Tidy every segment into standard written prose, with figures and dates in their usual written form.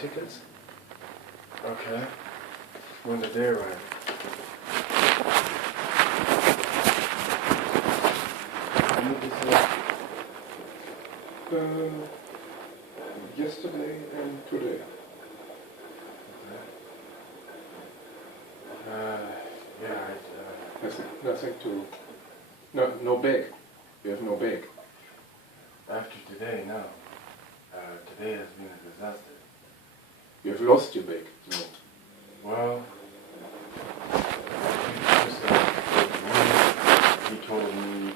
tickets. Okay. When did they arrive? When did this arrive? Yesterday and today. Yeah, Nothing to... No bag. You have no bag. after today, no. Today has been a disaster. You have lost your bag. No. Well, he told me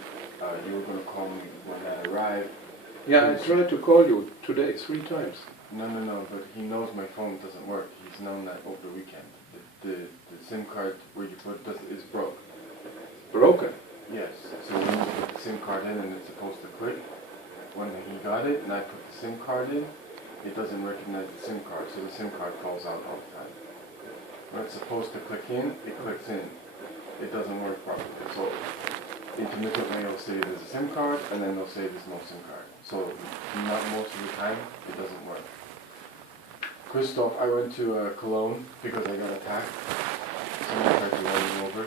you were going to call me when that arrived. Yeah, I tried to call you today 3 times. No, but he knows my phone doesn't work. He's known that over the weekend. The SIM card where you put it is broke. Broken. Yes, so when you put the SIM card in and it's supposed to click, when he got it and I put the SIM card in, it doesn't recognize the SIM card, so the SIM card falls out all the time. When it's supposed to click in, it clicks in. It doesn't work properly. So intermittently it'll say there's a SIM card and then they'll say there's no SIM card. So not most of the time, it doesn't work. Christoph, I went to Cologne because I got attacked. Someone tried to run me over.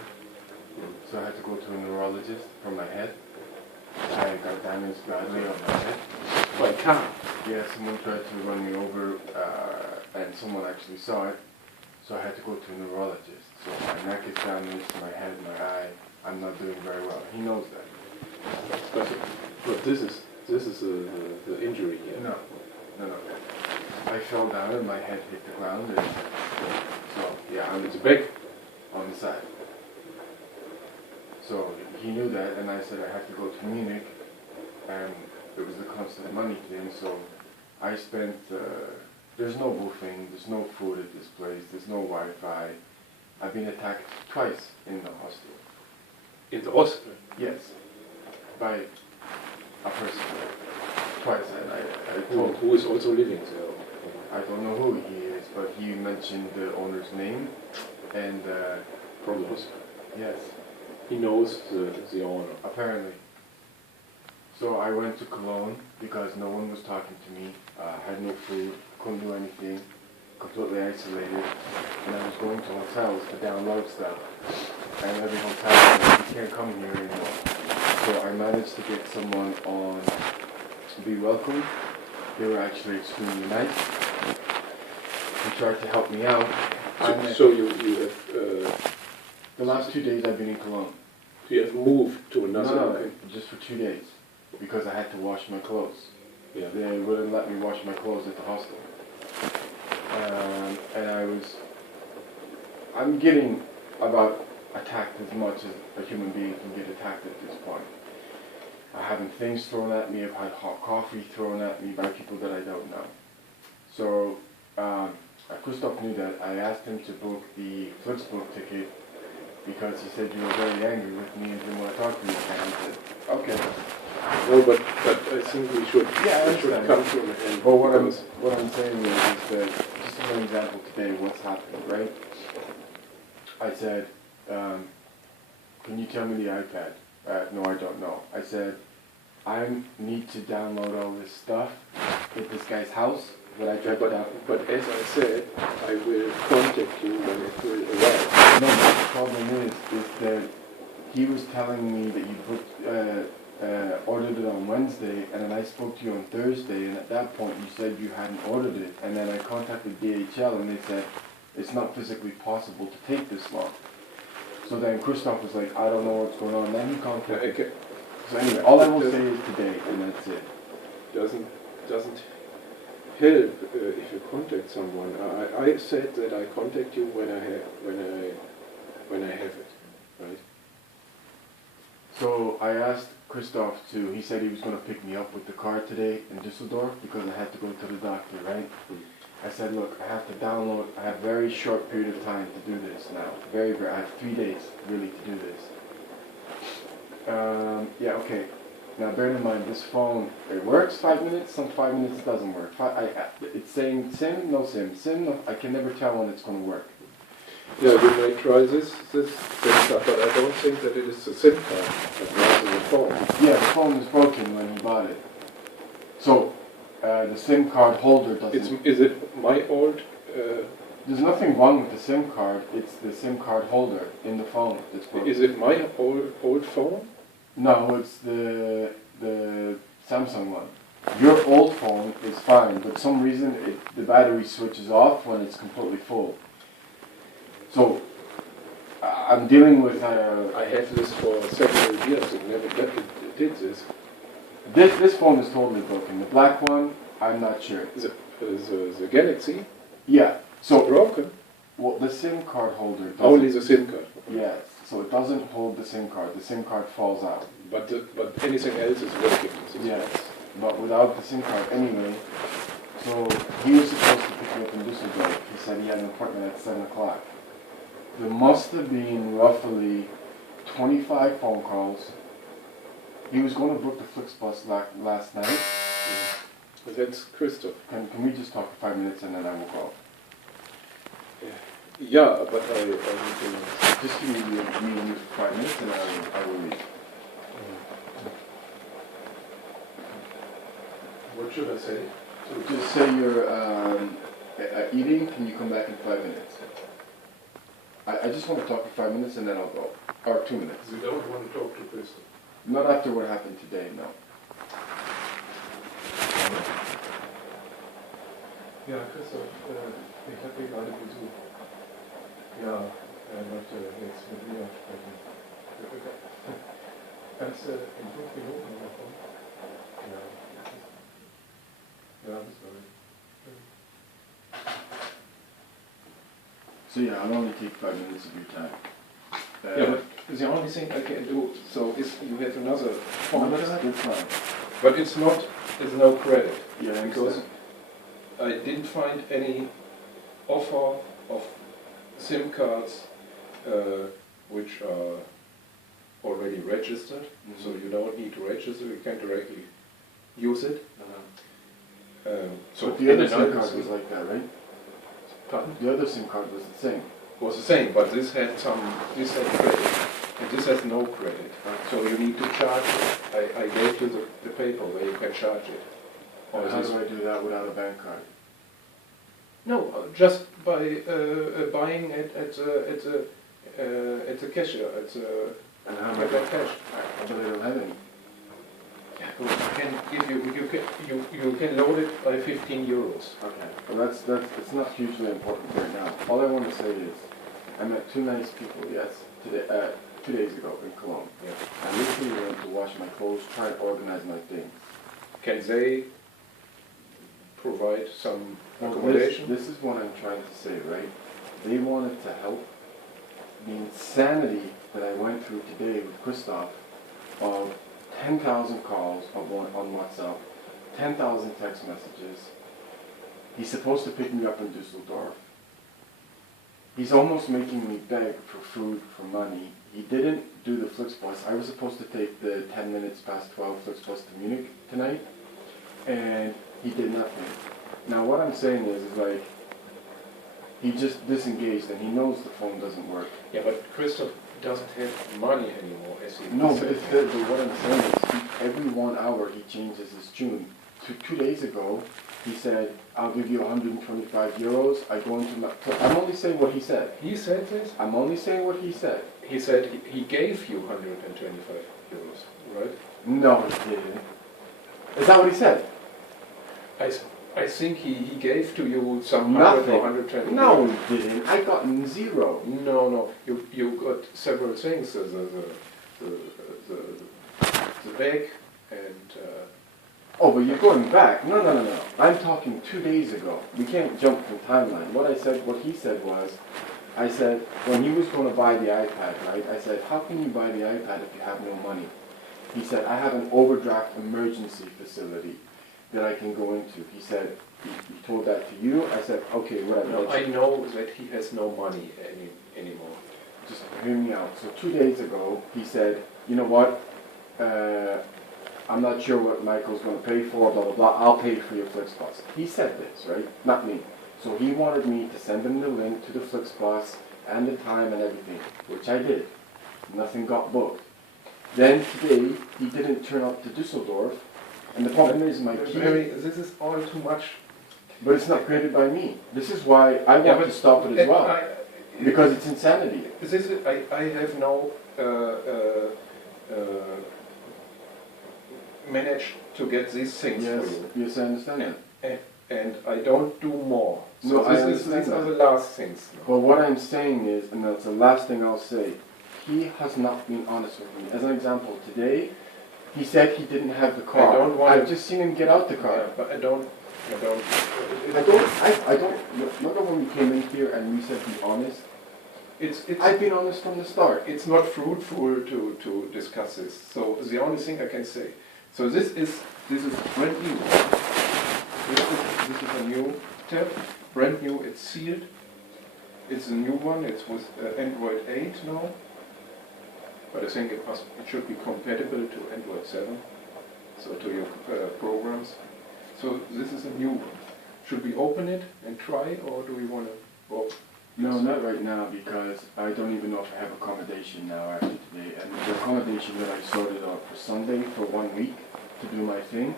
So I had to go to a neurologist for my head. I got damaged badly on my head. By car. Yeah, someone tried to run me over and someone actually saw it. So I had to go to a neurologist. So my neck is damaged, my head, my eye. I'm not doing very well. He knows that. But this is the injury here. No. I fell down and my head hit the ground. And so yeah, And it's back. on the side. So he knew that, and I said I have to go to Munich, and it was a constant money thing. So I spent. There's no buffing, there's no food at this place, there's no Wi-Fi. I've been attacked twice in the hostel. In the hospital. Yes, by a person. Twice, and I told. Who is also living there. I don't know who he is, but he mentioned the owner's name, and From the hospital. yes. He knows the owner. Apparently. So I went to Cologne because no one was talking to me, had no food, couldn't do anything, completely isolated, and I was going to hotels to download stuff, and every hotel said, you can't come here anymore. So I managed to get someone on Be Welcome. They were actually extremely nice. They tried to help me out. So you have The last 2 days I've been in Cologne. you have moved to another. No, just for 2 days, because I had to wash my clothes. Yeah. They wouldn't let me wash my clothes at the hostel. And I'm getting about attacked as much as a human being can get attacked at this point. I'm having things thrown at me, I've had hot coffee thrown at me by people that I don't know. So, Christoph knew that. I asked him to book the Flixbook ticket because he said you were very angry with me and didn't want to talk to me again. I said, okay. No, but I think we should, Yeah, we should come to an end. But what I'm saying is that, just as an example today, what's happened, right? I said, can you tell me the iPad? No, I don't know. I said, I need to download all this stuff at this guy's house. But I tried but as I said, I will contact you when it will arrive. No, the problem is that he was telling me that you ordered it on Wednesday, and then I spoke to you on Thursday, and at that point you said you hadn't ordered it, and then I contacted DHL, and they said it's not physically possible to take this long. So then Christoph was like, I don't know what's going on. Then he contacted. Okay. So anyway, all I will say is today, and that's it. Doesn't help if you contact someone. I said that I contact you when I have it, right? So I asked Christoph he said he was going to pick me up with the car today in Düsseldorf because I had to go to the doctor, right? I said, look, I have to download, I have a very short period of time to do this now. I have 3 days really to do this. Yeah, okay. Now bear in mind, this phone, it works 5 minutes, some 5 minutes it doesn't work. It's saying SIM, no SIM, SIM, no, I can never tell when it's going to work. Yeah, we may try this SIM card, but I don't think that it is the SIM card, but rather the phone. Yeah, the phone was broken when he bought it. So, The SIM card holder doesn't. Is it my old? There's nothing wrong with the SIM card. It's the SIM card holder in the phone that's broken. Is it my old phone? No, it's the Samsung one. Your old phone is fine, but some reason the battery switches off when it's completely full. So I'm dealing with. I have this for several years. It never did this. This phone is totally broken. The black one, I'm not sure. The Galaxy? Yeah. So Broken? well, the SIM card holder doesn't. Only the SIM card. Yes. So it doesn't hold the SIM card. The SIM card falls out. But anything else is working. Yes. But without the SIM card anyway. So he was supposed to pick me up in Düsseldorf. He said he had an appointment at 7 o'clock. There must have been roughly 25 phone calls. He was going to book the Flixbus last night. That's Christoph. Can we just talk for 5 minutes and then I will go? Yeah, but I need to... Just give me you 5 minutes and I will leave. What should I say? So just say you're eating, can you come back in 5 minutes? I just want to talk for 5 minutes and then I'll go. Or 2 minutes. You don't want to talk to Christoph? Not after what happened today, no. Ja, Christoph, ich habe hier gerade Besuch. Ja, er möchte jetzt mit mir sprechen. Kannst du in 5 Minuten noch kommen? Ja. Ja, bis gleich. So yeah, I'll only take 5 minutes of your time. Yeah, but the only thing I can do so is you have another phone, That's fine. but it's no credit. Yeah, I Because understand. I didn't find any offer of SIM cards which are already registered, so you don't need to register, you can directly use it. So the other and SIM another card was like that, right? Pardon? The other SIM card was the same. Was the same, but this had credit, and this has no credit. So you need to charge it. I gave you the paper where you can charge it. Or How this- do I do that without a bank card? No, just by buying it at the cashier, And how at much? the cash. But I don't have any. You can load it by 15 euros. Okay. Well, it's not hugely important right now. All I want to say is, I met two nice people, yes, today, 2 days ago in Cologne. Yeah. I literally went to wash my clothes, try to organize my things. Can they provide some Well, accommodation? This is what I'm trying to say, right? They wanted to help. The insanity that I went through today with Christoph of 10,000 calls on WhatsApp, 10,000 text messages. He's supposed to pick me up in Düsseldorf. He's almost making me beg for food, for money. He didn't do the Flixbus. I was supposed to take the 10 minutes past 12 Flixbus to Munich tonight, and he did nothing. Now what I'm saying is like, he just disengaged and he knows the phone doesn't work. Yeah, but Christoph doesn't have money anymore, as he No, said. but what I'm saying is, every 1 hour he changes his tune. 2 days ago, he said, I'll give you 125 euros. I go into my... So I'm only saying what he said. He said this? I'm only saying what he said. He said he gave you 125 euros, right? No, he didn't. Is that what he said? I think he gave to you some Nothing. 100 or 120. No, he didn't. I got 0. No. You got several things. The bag and... Oh, but you're going back. No. I'm talking 2 days ago. We can't jump from timeline. What he said was, I said, when he was going to buy the iPad, right? I said, how can you buy the iPad if you have no money? He said, I have an overdraft emergency facility that I can go into. He said, he told that to you. I said, okay, whatever. No, I know that he has no money anymore. Just hear me out. So 2 days ago, he said, you know what? I'm not sure what Michael's going to pay for, blah, blah, blah. I'll pay for your Flixbus. He said this, right? Not me. So he wanted me to send him the link to the Flixbus and the time and everything, which I did. Nothing got booked. Then today, he didn't turn up to Düsseldorf, And the problem is my key, This is all too much. but it's not created by me. This is why I want to stop it as well. Because it's insanity. I have now managed to get these things Yes, for you. yes, I understand that. And I don't do more. So No, I these understand are that. the last things. But what I'm saying is, and that's the last thing I'll say, he has not been honest with me. As an example, today, he said he didn't have the car. I don't want I've to- just seen him get out the car. Yeah, but I don't. Remember when we came in here and we said be honest? It's I've been honest from the start. it's not fruitful to discuss this. So the only thing I can say. So this is brand new. This is a new tab, brand new. It's sealed. It's a new one. It's with Android 8 now. But I think it should be compatible to Android 7. So to your programs. So this is a new one. Should we open it and try, or do we want to go? No, not right now, because I don't even know if I have accommodation now after today. And the accommodation that I sorted out for Sunday for 1 week to do my thing.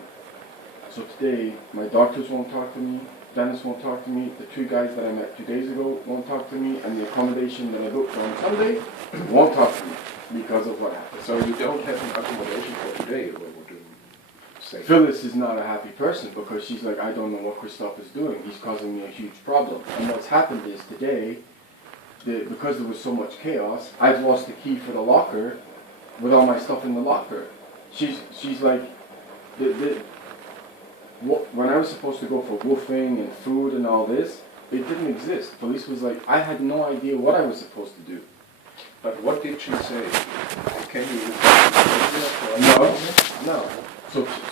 So today, my doctors won't talk to me, Dennis won't talk to me, the 2 guys that I met 2 days ago won't talk to me, and the accommodation that I booked on Sunday won't talk to me because of what happened. So you don't have an accommodation for today, or what do you say? Phyllis is not a happy person because she's like, I don't know what Christoph is doing. He's causing me a huge problem. And what's happened is today, because there was so much chaos, I've lost the key for the locker with all my stuff in the locker. She's like, when I was supposed to go for woofing and food and all this, it didn't exist. Police was like, I had no idea what I was supposed to do. But what did she say? Can you? No.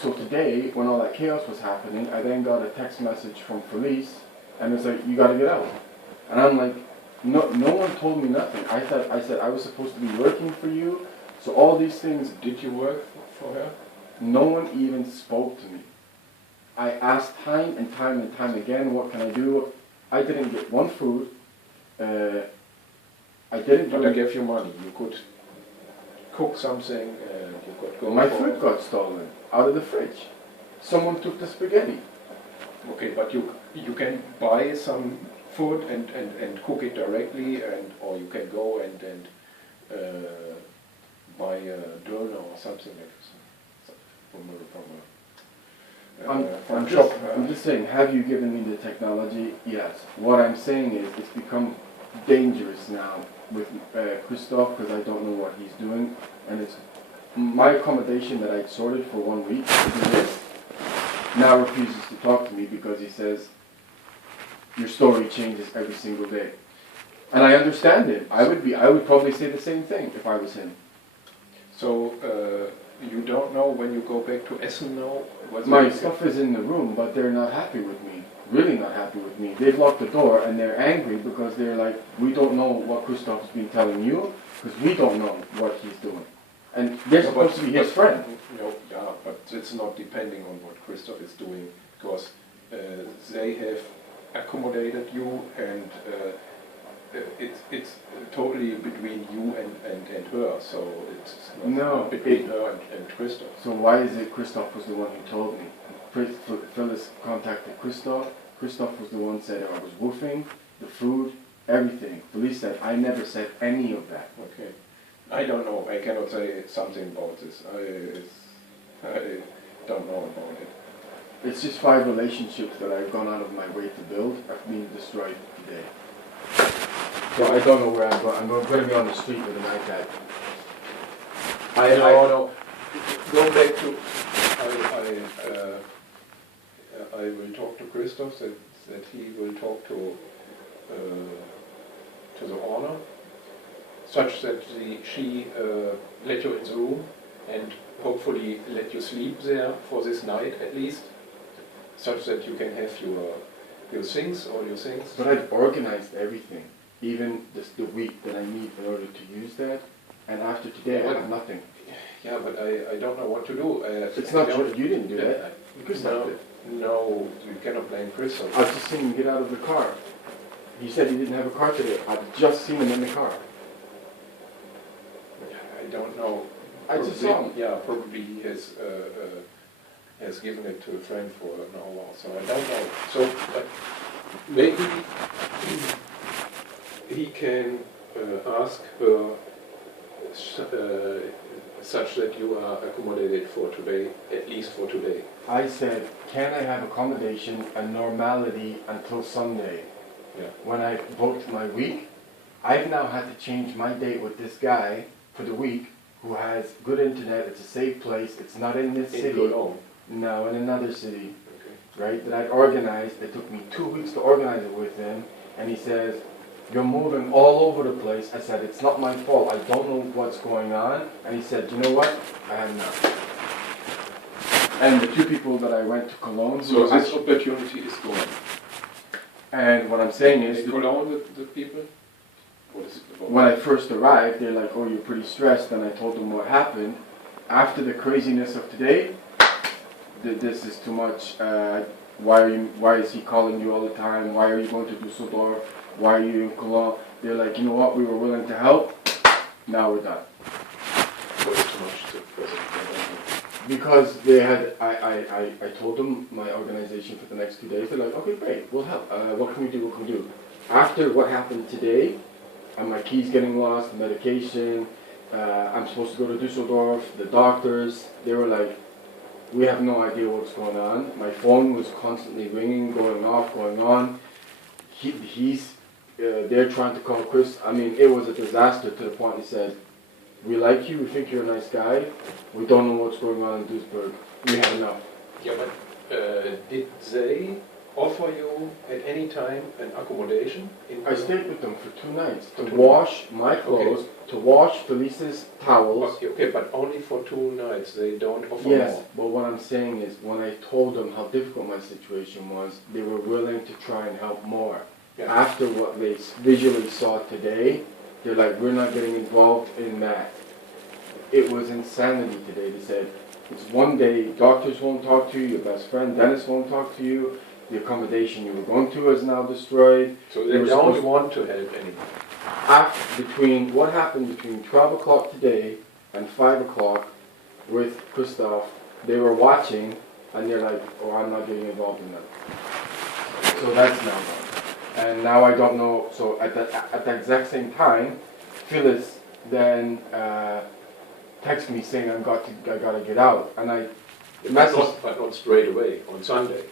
So today, when all that chaos was happening, I then got a text message from police, and it's like, you gotta get out. And I'm like, no one told me nothing. I said I was supposed to be working for you, so all these things. Did you work for her? No one even spoke to me. I asked time and time and time again, what can I do? I didn't get one food. I didn't. But I gave you money. You could cook something, and you could go. My for- food got stolen out of the fridge. Someone took the spaghetti. Okay, but you can buy some food and cook it directly, or you can go and buy a doner or something like this from a shop. I'm just saying, have you given me the technology? Yes. What I'm saying is it's become dangerous now with Christoph because I don't know what he's doing, and it's my accommodation that I'd sorted for 1 week to do this now refuses to talk to me because he says your story changes every single day. And I understand it. I would probably say the same thing if I was him. So you don't know when you go back to Essen now? My stuff is in the room, but they're not happy with me. Really not happy with me. They've locked the door and they're angry because they're like, we don't know what Christoph has been telling you because we don't know what he's doing. And they're supposed to be his friend. No, yeah, but it's not depending on what Christoph is doing because they have accommodated you, and it's totally between you and her. So it's not between her and Christoph. So why is it Christoph was the one who told me? Phyllis contacted Christoph. Christoph was the one who said I was woofing, the food, everything. Police said I never said any of that. Okay. I don't know. I cannot say something about this. I don't know about it. It's just 5 relationships that I've gone out of my way to build have been destroyed today. So I don't know where I'm going. I'm going to be on the street with an iPad. No. Go back to. I will talk to Christoph that he will talk to the owner, such that she let you in the room and hopefully let you sleep there for this night at least, such that you can have your things, all your things. But I've organized everything, even the week that I need in order to use that. And after today, I have nothing. Yeah, but I don't know what to do. It's not you didn't do that. Christoph did. No, you cannot blame Christoph. I've just seen him get out of the car. He said he didn't have a car today. I've just seen him in the car. I don't know. I just saw him. Yeah, probably he has has given it to a friend for an hour, so I don't know. So maybe he can ask her such that you are accommodated for today, at least for today. I said, can I have accommodation and normality until Sunday? Yeah. When I booked my week, I've now had to change my date with this guy for the week who has good internet, it's a safe place, it's not in this In city. Cologne. No, in another city, Okay. right, that I organized. It took me 2 weeks to organize it with him, and he says, you're moving all over the place. I said, it's not my fault, I don't know what's going on. And he said, you know what, I have not. And the 2 people that I went to Cologne, So this opportunity is gone. and what I'm saying is, In Cologne, the people? What is it about? when I first arrived, they're like, oh, you're pretty stressed, and I told them what happened. After the craziness of today, this is too much, why is he calling you all the time, why are you going to Düsseldorf, why are you in Cologne? They're like, you know what, we were willing to help, now we're done. What is too much to present? Because they had, I told them my organization for the next 2 days, they're like, okay, great, we'll help, what can we do? After what happened today, and my keys getting lost, medication, I'm supposed to go to Düsseldorf, the doctors, they were like, we have no idea what's going on. My phone was constantly ringing, going off, going on. They're trying to call Chris. I mean, it was a disaster to the point he said, we like you, we think you're a nice guy, we don't know what's going on in Duisburg. We have enough. Yeah, but did they offer you at any time an accommodation? I stayed with them for 2 nights to wash my clothes, to wash Felice's towels. Okay, but only for 2 nights. They don't offer Yes, more. but what I'm saying is, when I told them how difficult my situation was, they were willing to try and help more. Yeah. After what they visually saw today, they're like, we're not getting involved in that. It was insanity today. They said, it's one day, doctors won't talk to you, your best friend Dennis won't talk to you, the accommodation you were going to is now destroyed. So they don't want to help anymore. What happened between 12 o'clock today and 5 o'clock with Christoph, they were watching and they're like, oh, I'm not getting involved in that. So that's now gone. And now I don't know, so at the exact same time, Phyllis then texted me saying I gotta get out. And But not straight away, on Sunday.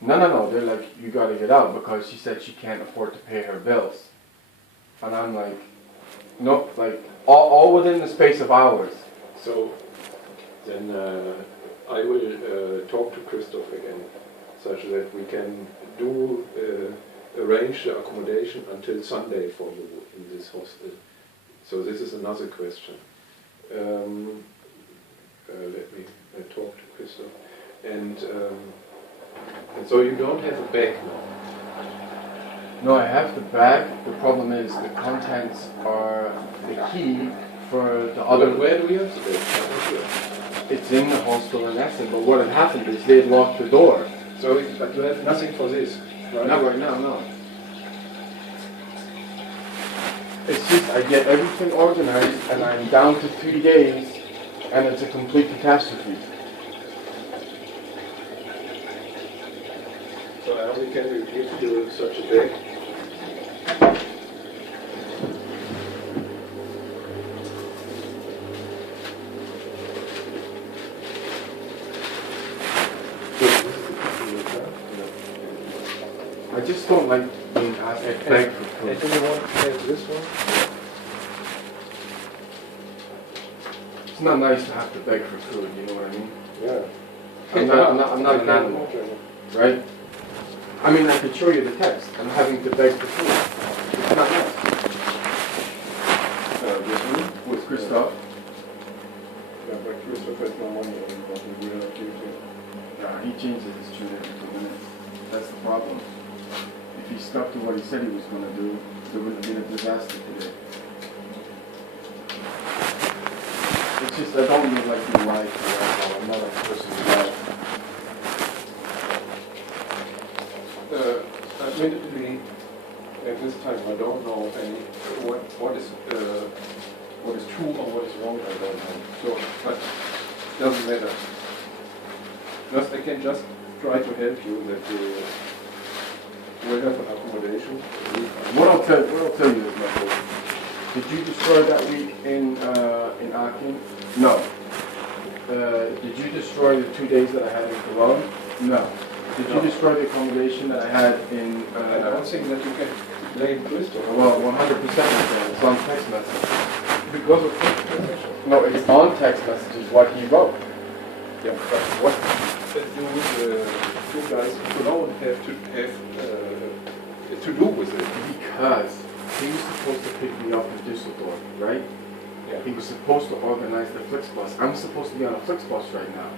No, they're like, you gotta get out because she said she can't afford to pay her bills. And I'm like, no, like, all within the space of hours. So then I will talk to Christoph again, such that we can arrange the accommodation until Sunday for you in this hostel. So this is another question. Let me talk to Christoph. And so you don't have a bag now? No, I have the bag. The problem is the contents are the key for the other. Where do you have the bag? I'm not sure. It's in the hostel in Essen, but what had happened is they had locked the door. So, but you have nothing for this, right? Not right now, no. It's just I get everything organized and I'm down to 3 days and it's a complete catastrophe. So how can we give you such a bag? I just don't like being asked to beg for food. And do you want to have this one? It's not nice to have to beg for food, you know what I mean? Yeah. I'm not an animal, right? I mean, I could show you the text. I'm having to beg for food. It's not nice. This one with Christoph. Yeah, but Christoph has no money and we will not give him. He changes his tune every 2 minutes. That's the problem. If he stuck to what he said he was going to do, there would have been a disaster today. It's just, I don't really like being lied to, that's all. I'm not a person who lies. Admittedly, at this time I don't know what is true or what is wrong, I don't know. So, but it doesn't matter. Just I can just try to help you that you will have an accommodation. What I'll tell you is, Michael, did you destroy that week in Aachen? No. Did you destroy the 2 days that I had in Cologne? No. Did you destroy the accommodation that I had in... I don't think that you can blame Christopher. Well, 100% it's on text message. Because of text message. No, it's on text messages what he wrote. Yeah, but what do the two guys in Cologne have to do with it? Because he was supposed to pick me up in Düsseldorf, right? Yeah. He was supposed to organize the Flixbus. I'm supposed to be on a Flixbus right now.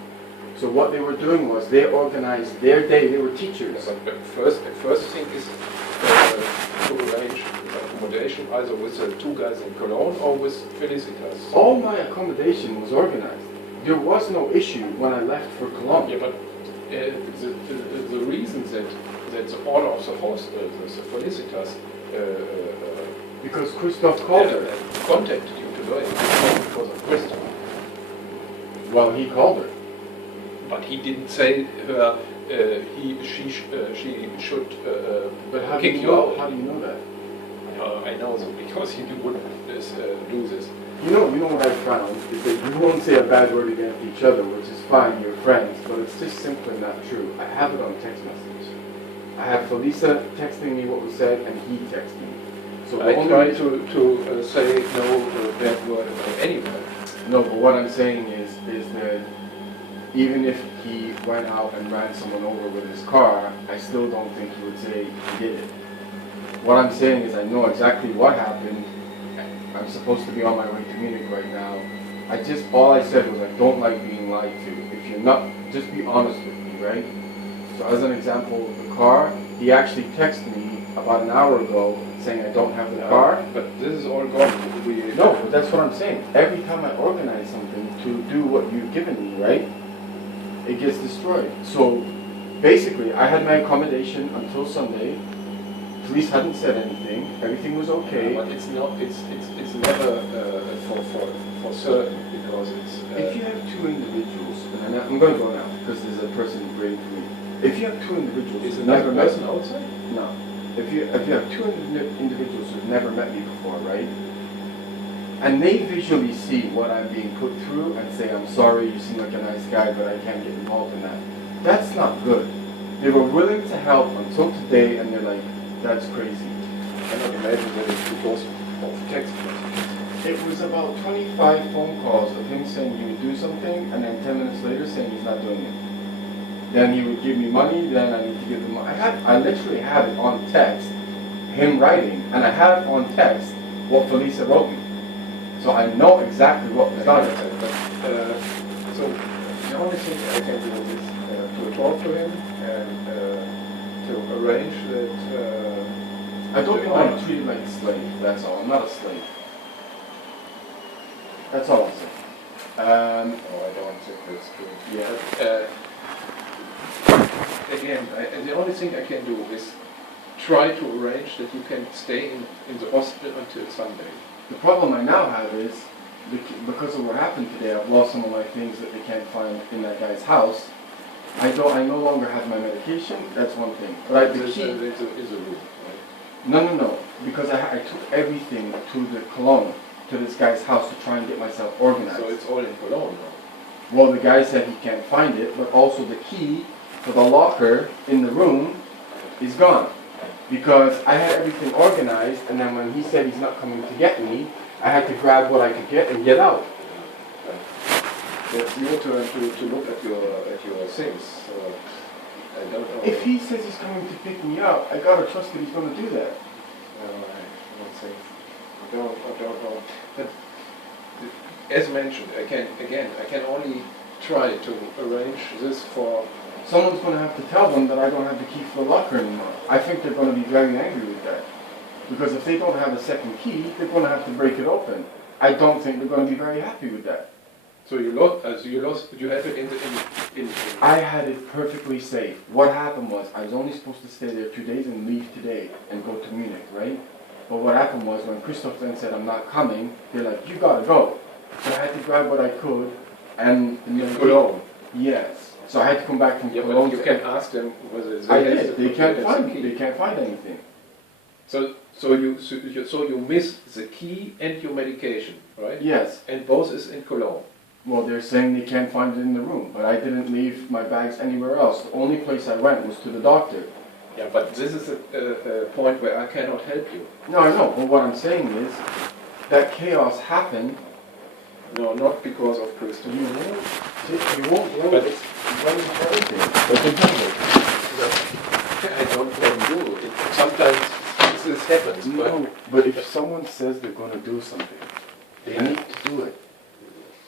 So what they were doing was they organized their day. They were teachers. But first thing is to arrange accommodation either with the two guys in Cologne or with Felicitas. All my accommodation was organized. There was no issue when I left for Cologne. Yeah, but the reason that the order of the host, the Felicitas, Because Christoph called her. contacted you today, it's not because of Christoph. Well, he called her. But he didn't say her she should But how do kick you you know? out. How do you know that? I know that because he wouldn't do this. You know what I found is that you won't say a bad word against each other, which is fine, you're friends, but it's just simply not true. I have it on text message. I have Felisa texting me what was said, and he texted me. So I the only try reason- to say no bad word about anyone. No, but what I'm saying is that even if he went out and ran someone over with his car, I still don't think he would say he did it. What I'm saying is I know exactly what happened. I'm supposed to be on my way to Munich right now. All I said was I don't like being lied to. If you're not, just be honest with me, right? So as an example, the car, he actually texted me about an hour ago saying I don't have the car. But this is all gone. No, but that's what I'm saying. Every time I organize something to do what you've given me, right, it gets destroyed. So basically, I had my accommodation until Sunday. Police hadn't said anything. Everything was okay. But it's not. It's never for certain because it's. If you have two individuals, and I'm going to go now because there's a person waiting for me. If you have two individuals is who've another never met person outside? no. If you have two individuals who've never met me before, right? And they visually see what I'm being put through and say, I'm sorry, you seem like a nice guy, but I can't get involved in that. That's not good. They were willing to help until today, and they're like, that's crazy. I cannot imagine that it's because of text messages. It was about 25 phone calls of him saying he would do something, and then 10 minutes later saying he's not doing it. Then he would give me money, then I need to give him money. I literally have it on text, him writing, and I have on text what Felisa wrote me. So I know exactly what was done. So the only thing I can do is to talk to him and to arrange that. I don't want to treat him like a slave, that's all. I'm not a slave. That's all I'm saying. Oh, I don't think that's true. Yeah. Again, the only thing I can do is try to arrange that you can stay in the hospital until Sunday. The problem I now have is, because of what happened today, I've lost some of my things that they can't find in that guy's house. I no longer have my medication, that's one thing. But the key... Is a rule, right? No. Because I took everything to the Cologne, to this guy's house to try and get myself organized. So it's all in Cologne now. Well, the guy said he can't find it, but also the key for the locker in the room is gone. Because I had everything organized, and then when he said he's not coming to get me, I had to grab what I could get and get out. It's your turn to look at your things. So I don't know. If he says he's coming to pick me up, I gotta trust that he's gonna do that. I don't think. I don't know. But as mentioned, I can only try to arrange this for. Someone's gonna have to tell them that I don't have the key for the locker anymore. I think they're gonna be very angry with that. Because if they don't have a second key, they're gonna have to break it open. I don't think they're gonna be very happy with that. So you have it in. I had it perfectly safe. What happened was, I was only supposed to stay there 2 days and leave today and go to Munich, right? But what happened was, when Christoph then said, I'm not coming, they're like, you gotta go. So I had to grab what I could, and... In Cologne. Yes. So I had to come back from Yeah, Cologne. but you can ask them whether I they did. They can't find anything. So you miss the key and your medication, right? Yes. And both is in Cologne. Well, they're saying they can't find it in the room, but I didn't leave my bags anywhere else. The only place I went was to the doctor. Yeah, but this is a point where I cannot help you. No, I know, but what I'm saying is that chaos happened. No, not because of Christian. You won't know But- it's running for anything. But they don't. I don't blame you. Sometimes this happens, No, but if someone says they're going to do something, they Yeah. need to do it.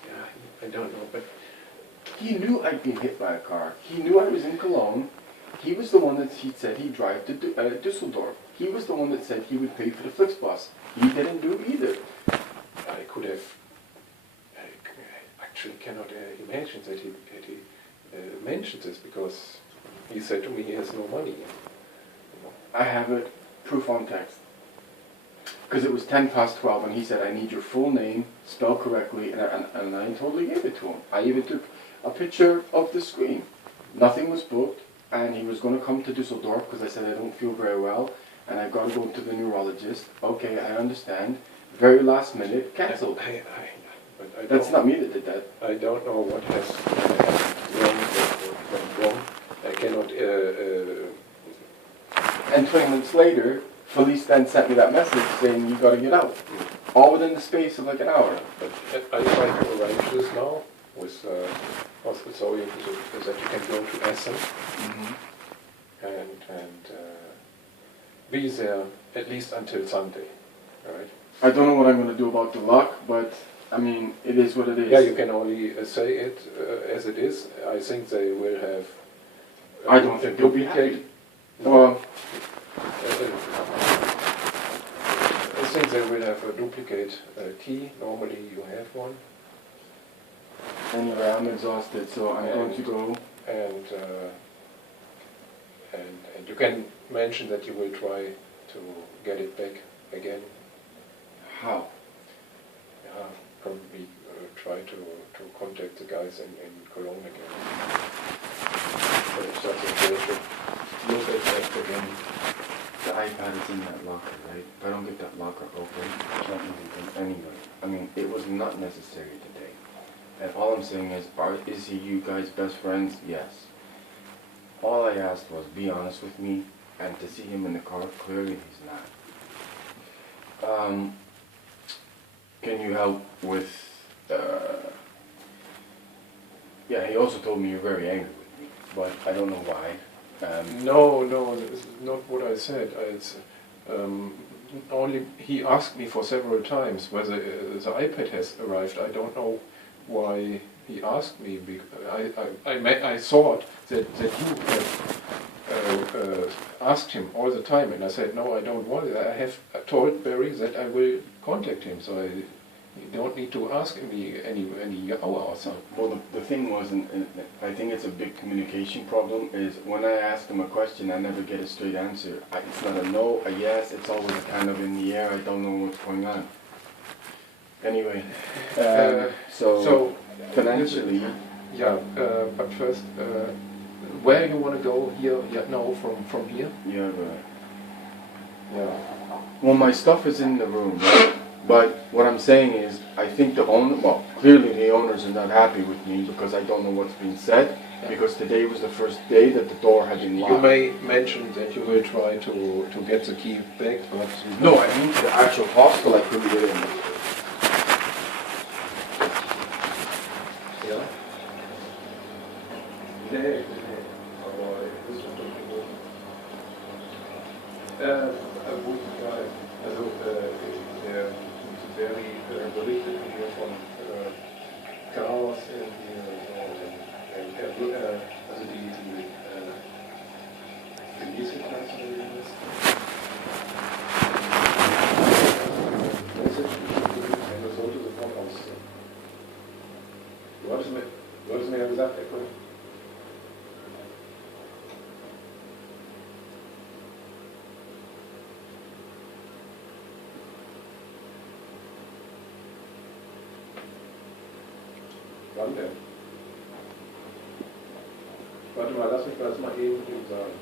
Yeah, I don't know, but He knew I'd been hit by a car. He knew I was in Cologne. He was the one that he said he'd drive to Düsseldorf. He was the one that said he would pay for the Flixbus. He didn't do either. I could have. I actually cannot imagine that he mentioned this because he said to me he has no money. I have it, proof on text. Because it was 12:10 and he said, I need your full name, spelled correctly, and I totally gave it to him. I even took a picture of the screen. Nothing was booked, and he was going to come to Düsseldorf because I said I don't feel very well, and I've got to go to the neurologist. Okay, I understand. Very last minute, cancelled. But I That's don't- not me that did that. I don't know what has went wrong. I cannot. And 20 minutes later, Felice then sent me that message saying you got to get out. All within the space of like an hour. But I try to arrange this now with so that you can go to Essen and be there at least until Sunday, right? I don't know what I'm going to do about the lock, but I mean, it is what it is. Yeah, you can only say it as it is. I think they will have. I don't think they'll be happy. No. Well, I think they will have a duplicate key. Normally you have one. anyway, I'm exhausted, so I'm going to go. And you can mention that you will try to get it back again. How? Yeah, probably try to contact the guys in Cologne again. So if something they should look at that again. The iPad is in that locker, right? If I don't get that locker open, I can't move it anyway. I mean, it was not necessary today. And all I'm saying is he you guys best friends? Yes. All I asked was be honest with me, and to see him in the car, clearly he's not. Can you help with, yeah, he also told me you're very angry with me, but I don't know why. No, this is not what I said. It's only he asked me for several times whether the iPad has arrived. I don't know why he asked me. I thought that you had asked him all the time, and I said no, I don't want it. I have told Barry that I will contact him, so you don't need to ask me any hour or so. Well, the thing was, and I think it's a big communication problem, is when I ask him a question, I never get a straight answer. It's not a no, a yes, it's always kind of in the air, I don't know what's going on. Anyway, so financially... Yeah, but first, where you want to go here, now from here? Yeah, right. Yeah. Well, my stuff is in the room, right? But what I'm saying is, I think the owner, well, clearly the owners are not happy with me because I don't know what's being said, because today was the first day that the door had been locked. You may mention that you will try to get the key back, but... No, I mean the actual hostel I couldn't get in. Ja? Nee, aber das ist doch gut. Gut, ja, also der Barry berichtet mir von Chaos also die Genießigkeit ist. Das sollte sofort aussehen. Du hattest mir ja gesagt, Echo. Wann denn? Warte mal, lass mich das mal eben sagen.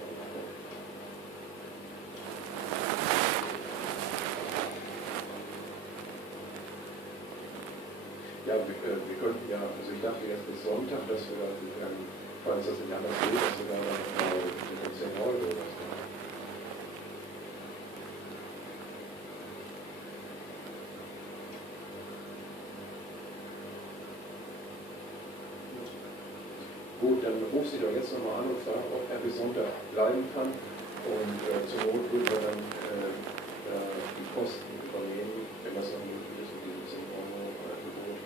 Ja, wir könnten ja, also ich dachte jetzt bis Sonntag, dass wir, falls das nicht anders geht, dass wir da mit 10 Euro oder so. Gut, dann ruf sie doch jetzt nochmal an und frag, ob er bis Sonntag bleiben kann. Und zur Not wird er dann die Kosten übernehmen, wenn das noch möglich ist, mit diesem 10 Euro Angebot.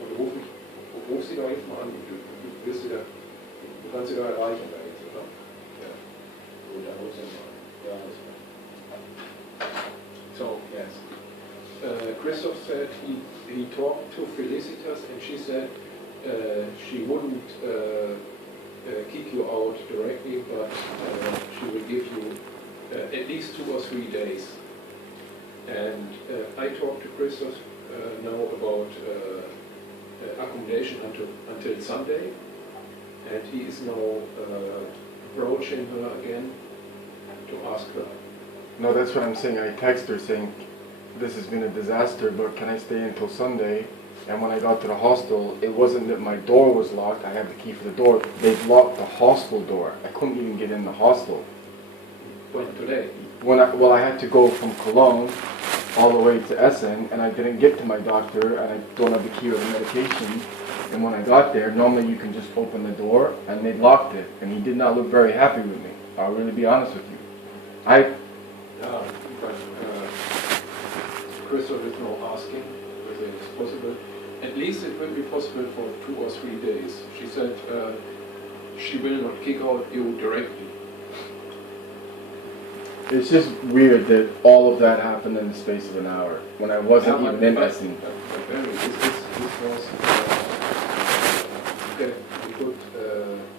Und ruf sie doch jetzt mal an. Du kannst sie doch erreichen da jetzt, oder? Ja. Gut, dann ruf sie mal an. Ja, alles klar. So, yes. Christoph said he talked to Felicitas and she said she wouldn't kick you out directly, but she will give you at least 2 or 3 days. And I talked to Christoph now about accommodation until Sunday, and he is now approaching her again to ask her. No, that's what I'm saying. I text her saying, this has been a disaster, but can I stay until Sunday? And when I got to the hostel, it wasn't that my door was locked, I had the key for the door. They've locked the hostel door. I couldn't even get in the hostel. When? Today? I had to go from Cologne all the way to Essen, and I didn't get to my doctor, and I don't have the key or the medication. And when I got there, normally you can just open the door, and they locked it. And he did not look very happy with me. I'll really be honest with you. Yeah, but Christoph is now asking whether it's possible. At least it will be possible for 2 or 3 days. She said she will not kick out you directly. It's just weird that all of that happened in the space of an hour, when I wasn't even in Essen. This was, we could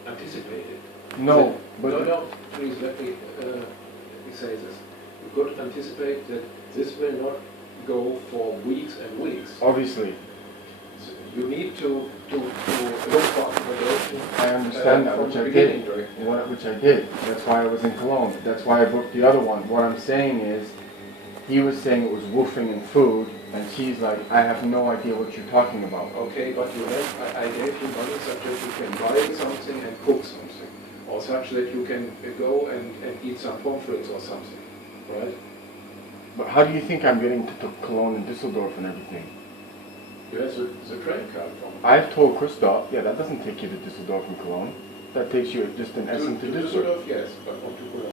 anticipate it. No, but... No, please let me say this. We could anticipate that this will not go for weeks and weeks. Obviously. So you need to look for accommodation. I understand that, which I did. Which I did. That's why I was in Cologne. That's why I booked the other one. What I'm saying is, he was saying it was woofing and food, and she's like, I have no idea what you're talking about. Okay, but I gave you money such that you can buy something and cook something. Or such that you can go and eat some pommes or something, right? But how do you think I'm getting to Cologne and Düsseldorf and everything? You have the train card from. I've told Christoph, yeah, that doesn't take you to Düsseldorf and Cologne. That takes you just in Essen to Düsseldorf. Yes, but not to Cologne.